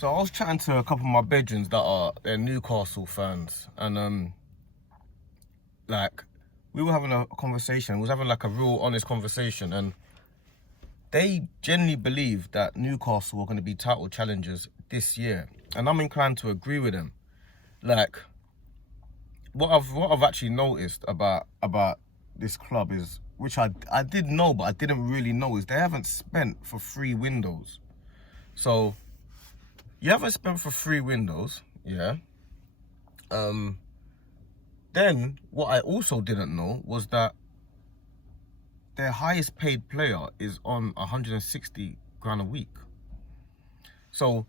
So I was chatting to a couple of my bedrooms they're Newcastle fans, and like we were having a conversation. We was having like a real honest conversation, and they genuinely believe that Newcastle are going to be title challengers this year, and I'm inclined to agree with them. Like what I've actually noticed about this club is, which I did know but I didn't really know, is they haven't spent for 3 windows. So you haven't spent for 3 windows, yeah. Then what I also didn't know was that their highest paid player is on 160 grand a week. So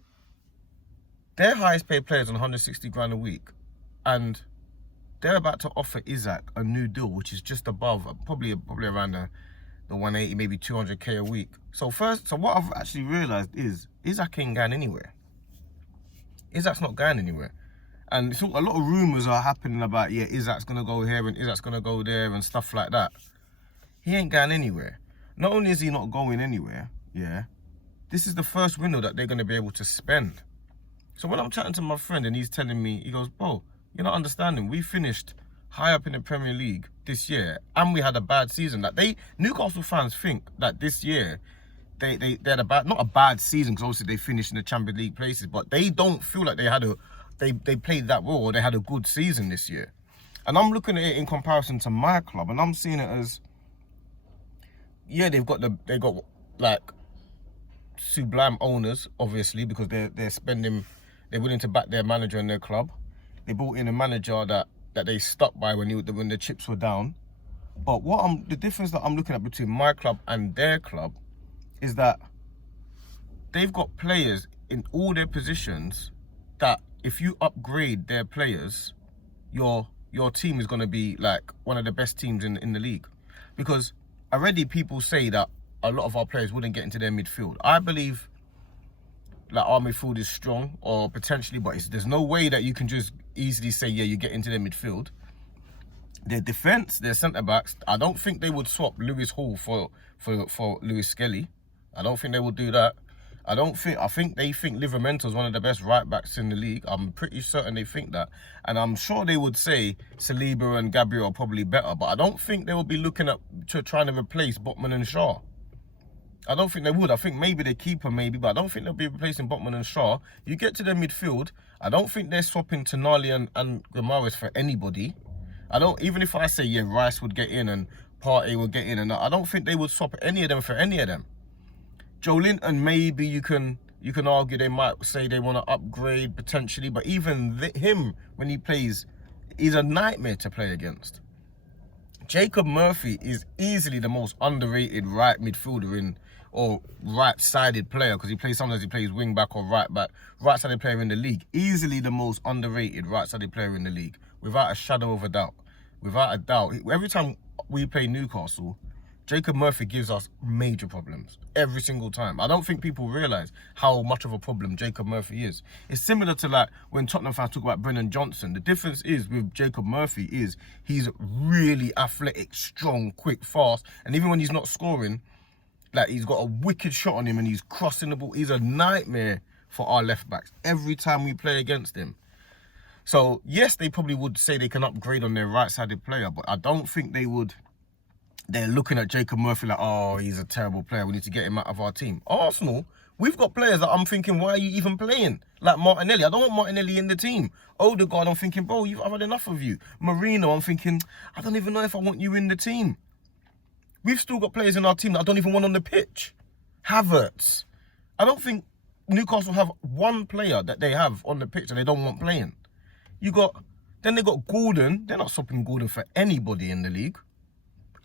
their highest paid player is on 160 grand a week, and they're about to offer Isak a new deal, which is just above, probably around the 180, maybe 200k a week. So what I've actually realized is Isak ain't going anywhere. Isak's not going anywhere. And so a lot of rumours are happening about, yeah, Isak's going to go here and Isak's going to go there and stuff like that. He ain't going anywhere. Not only is he not going anywhere, yeah, this is the first window that they're going to be able to spend. So when I'm chatting to my friend and he's telling me, he goes, bro, you're not understanding. We finished high up in the Premier League this year and we had a bad season. Like Newcastle fans think that this year they had not a bad season, because obviously they finished in the Champions League places, but they don't feel like they played that well or they had a good season this year. And I'm looking at it in comparison to my club, and I'm seeing it as, yeah, they got like sublime owners, obviously, because they're willing to back their manager and their club. They brought in a manager that they stuck by when the chips were down. But the difference that I'm looking at between my club and their club is that they've got players in all their positions that if you upgrade their players, your team is going to be like one of the best teams in the league. Because already people say that a lot of our players wouldn't get into their midfield. I believe that our midfield is strong, or potentially, but there's no way that you can just easily say, yeah, you get into their midfield. Their defence, their centre-backs, I don't think they would swap Lewis Hall for Lewis Skelly. I don't think they will do that. I think they think Livramento is one of the best right-backs in the league. I'm pretty certain they think that. And I'm sure they would say Saliba and Gabriel are probably better, but I don't think they will be looking to trying to replace Botman and Shaw. I don't think they would. I think maybe the keeper, but I don't think they'll be replacing Botman and Shaw. You get to their midfield, I don't think they're swapping Tonali and Guimaraes for anybody. Even if I say, yeah, Rice would get in and Partey would get in, and I don't think they would swap any of them for any of them. Joe Linton, maybe you can argue they might say they want to upgrade potentially, but even him, when he plays, he's a nightmare to play against. Jacob Murphy is easily the most underrated right midfielder or right-sided player, because sometimes he plays wing-back or right-back, right-sided player in the league. Easily the most underrated right-sided player in the league, without a shadow of a doubt. Without a doubt. Every time we play Newcastle, Jacob Murphy gives us major problems every single time. I don't think people realise how much of a problem Jacob Murphy is. It's similar to like when Tottenham fans talk about Brennan Johnson. The difference is with Jacob Murphy is he's really athletic, strong, quick, fast, and even when he's not scoring, like he's got a wicked shot on him and he's crossing the ball. He's a nightmare for our left backs every time we play against him. So yes, they probably would say they can upgrade on their right-sided player, but I don't think they would. They're looking at Jacob Murphy like, oh, he's a terrible player, we need to get him out of our team. Arsenal, we've got players that I'm thinking, why are you even playing? Like Martinelli, I don't want Martinelli in the team. Odegaard, I'm thinking, bro, I've had enough of you. Marino, I'm thinking, I don't even know if I want you in the team. We've still got players in our team that I don't even want on the pitch. Havertz. I don't think Newcastle have one player that they have on the pitch that they don't want playing. Then they got Gordon. They're not swapping Gordon for anybody in the league.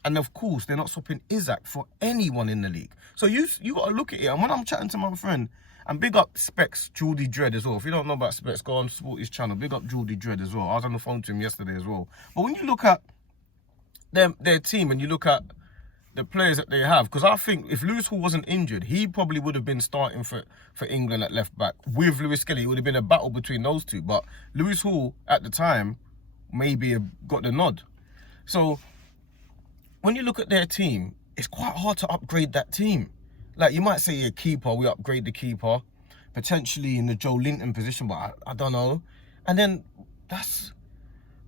And of course, they're not swapping Isak for anyone in the league. So you got to look at it. And when I'm chatting to my friend, and big up Specs, Geordie Dread as well. If you don't know about Specs, go on, support his channel. Big up Geordie Dread as well. I was on the phone to him yesterday as well. But when you look at their team and you look at the players that they have, because I think if Lewis Hall wasn't injured, he probably would have been starting for England at left back. With Lewis Skelly, it would have been a battle between those two. But Lewis Hall, at the time, maybe got the nod. So when you look at their team, it's quite hard to upgrade that team. Like, you might say, yeah, keeper, we upgrade the keeper. potentially in the Joe Linton position, but I don't know. And then that's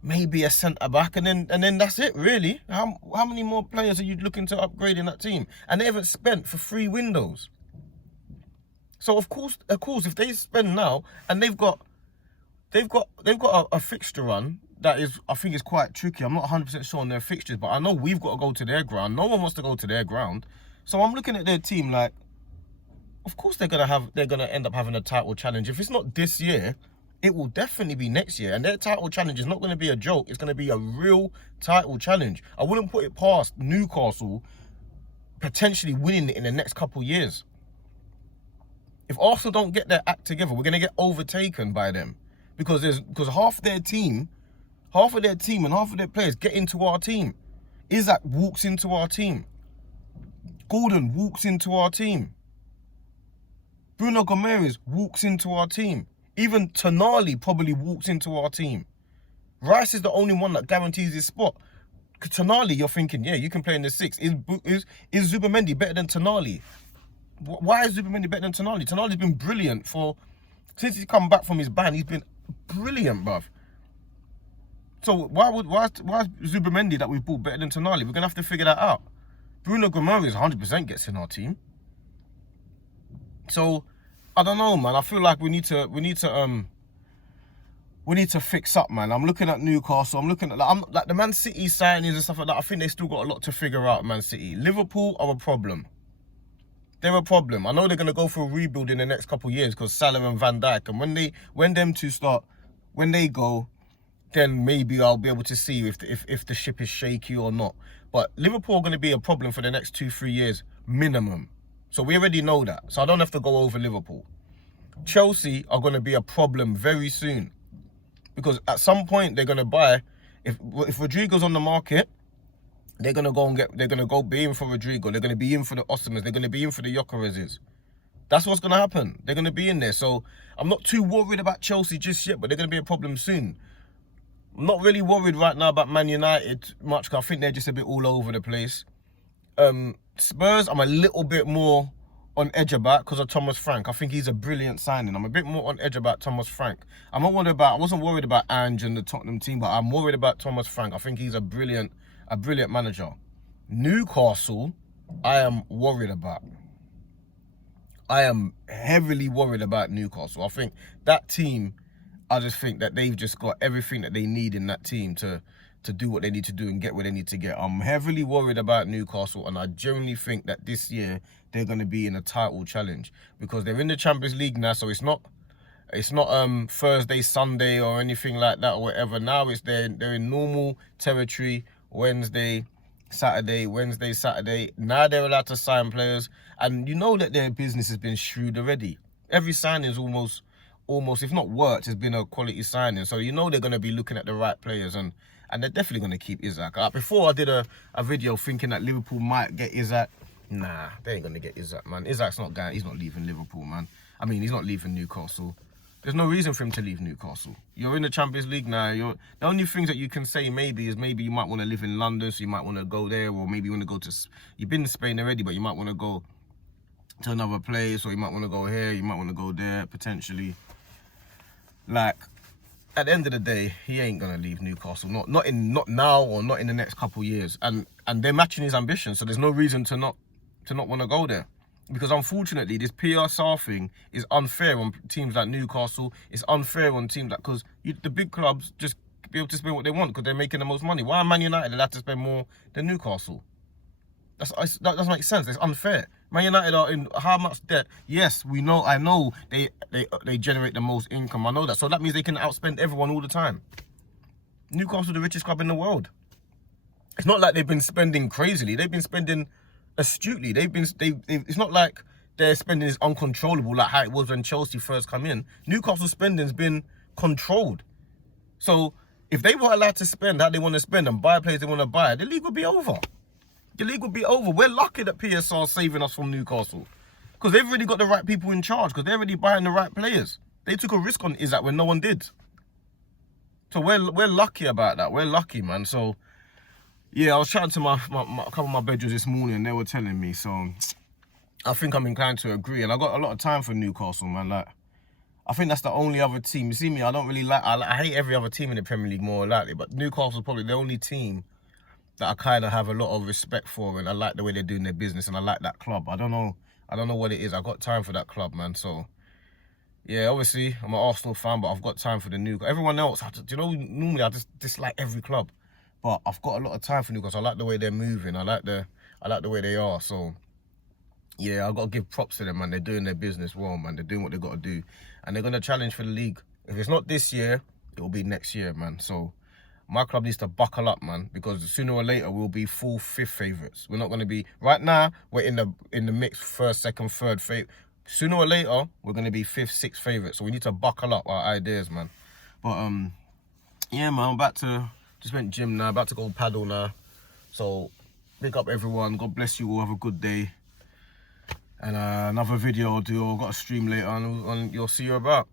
maybe a centre-back, and then that's it, really. How many more players are you looking to upgrade in that team? And they haven't spent for 3 windows. So of course, if they spend now, and they've got a fixture run that is, I think, is quite tricky. I'm not 100% sure on their fixtures, but I know we've got to go to their ground. No one wants to go to their ground. So I'm looking at their team like, of course they're gonna end up having a title challenge. If it's not this year, it will definitely be next year. And their title challenge is not going to be a joke. It's going to be a real title challenge. I wouldn't put it past Newcastle potentially winning it in the next couple of years. If Arsenal don't get their act together, we're going to get overtaken by them. Because half of their team and half of their players get into our team. Isak walks into our team. Gordon walks into our team. Bruno Gomes walks into our team. Even Tonali probably walks into our team. Rice is the only one that guarantees his spot. Tonali, you're thinking, yeah, you can play in the 6. Is Zubamendi better than Tonali? Why is Zubamendi better than Tonali? Tonali's been brilliant since he's come back from his ban. He's been brilliant, bruv. So why is Zubamendi that we've bought better than Tonali? We're gonna have to figure that out. Bruno Gomes 100% gets in our team. So I don't know, man. I feel like we need to fix up, man. I'm looking at Newcastle. I'm looking at like the Man City signings and stuff like that. I think they still got a lot to figure out, Man City. Liverpool are a problem. They're a problem. I know they're gonna go for a rebuild in the next couple of years because Salah and Van Dijk. And when they go, then maybe I'll be able to see if the ship is shaky or not. But Liverpool are gonna be a problem for the next 2-3 years minimum. So we already know that. So I don't have to go over Liverpool. Chelsea are going to be a problem very soon. Because at some point they're going to buy, if Rodrigo's on the market, they're going to be in for Rodrigo. They're going to be in for the Osimhens. They're going to be in for the Gyökereses. That's what's going to happen. They're going to be in there. So I'm not too worried about Chelsea just yet, but they're going to be a problem soon. I'm not really worried right now about Man United much because I think they're just a bit all over the place. Spurs, I'm a little bit more on edge about because of Thomas Frank. I think he's a brilliant signing. I'm a bit more on edge about Thomas Frank. I wasn't worried about Ange and the Tottenham team, but I'm worried about Thomas Frank. I think he's a brilliant manager. Newcastle, I am worried about. I am heavily worried about Newcastle. I think that team, I just think that they've just got everything that they need in that team to do what they need to do and get what they need to get. I'm heavily worried about Newcastle, and I genuinely think that this year they're going to be in a title challenge because they're in the Champions League now, so it's not Thursday, Sunday or anything like that or whatever. Now they're in normal territory. Wednesday, Saturday. Now they're allowed to sign players, and you know that their business has been shrewd already. Every signing is almost, if not worked, has been a quality signing. So you know they're going to be looking at the right players, and they're definitely going to keep Isak. Before I did a video thinking that Liverpool might get Isak. Nah, they ain't going to get Isak, man. Isak's not going. He's not leaving Liverpool, man. I mean, he's not leaving Newcastle. There's no reason for him to leave Newcastle. You're in the Champions League now. The only things that you can say maybe you might want to live in London, so you might want to go there, or maybe you want to go to... You've been in Spain already, but you might want to go to another place, or you might want to go here, you might want to go there, potentially. Like, at the end of the day, he ain't gonna leave Newcastle. Not now or not in the next couple of years. And they're matching his ambition, so there's no reason to not want to go there. Because unfortunately, this PSR thing is unfair on teams like Newcastle. It's unfair on teams like because the big clubs just be able to spend what they want because they're making the most money. Why are Man United allowed to spend more than Newcastle? That doesn't make sense. It's unfair. Man United are in how much debt? Yes, we know. I know they generate the most income. I know that. So that means they can outspend everyone all the time. Newcastle, the richest club in the world. It's not like they've been spending crazily. They've been spending astutely. It's not like their spending is uncontrollable like how it was when Chelsea first come in. Newcastle's spending's been controlled. So if they were allowed to spend how they want to spend and buy players they want to buy, the league would be over. The league would be over. We're lucky that PSR is saving us from Newcastle because they've already got the right people in charge because they're already buying the right players. They took a risk on Isak when no one did. So we're lucky about that. We're lucky, man. So yeah, I was chatting to a couple of my bedrooms this morning and they were telling me. So I think I'm inclined to agree. And I got a lot of time for Newcastle, man. Like I think that's the only other team. You see me, I don't really like, I hate every other team in the Premier League more likely, but Newcastle's probably the only team that I kind of have a lot of respect for, and I like the way they're doing their business, and I like that club. I don't know what it is. I got time for that club, man. So yeah, obviously I'm an Arsenal fan, but I've got time for the Newcastle. Everyone else, do you know, normally I just dislike every club, but I've got a lot of time for Newcastle. I like the way they're moving. I like the way they are. So yeah, I've got to give props to them, man. They're doing their business well, man. They're doing what they've got to do. And they're going to challenge for the league. If it's not this year, it will be next year, man. So my club needs to buckle up, man, because sooner or later we'll be full fifth favourites. We're not going to be... Right now, we're in the mix, first, second, third favourite. Sooner or later, we're going to be fifth, sixth favourites. So we need to buckle up our ideas, man. But, yeah, man, I'm about to... Just went gym now, about to go paddle now. So, big up everyone. God bless you all. Have a good day. And another video I'll do. I've got a stream later and you'll see you about.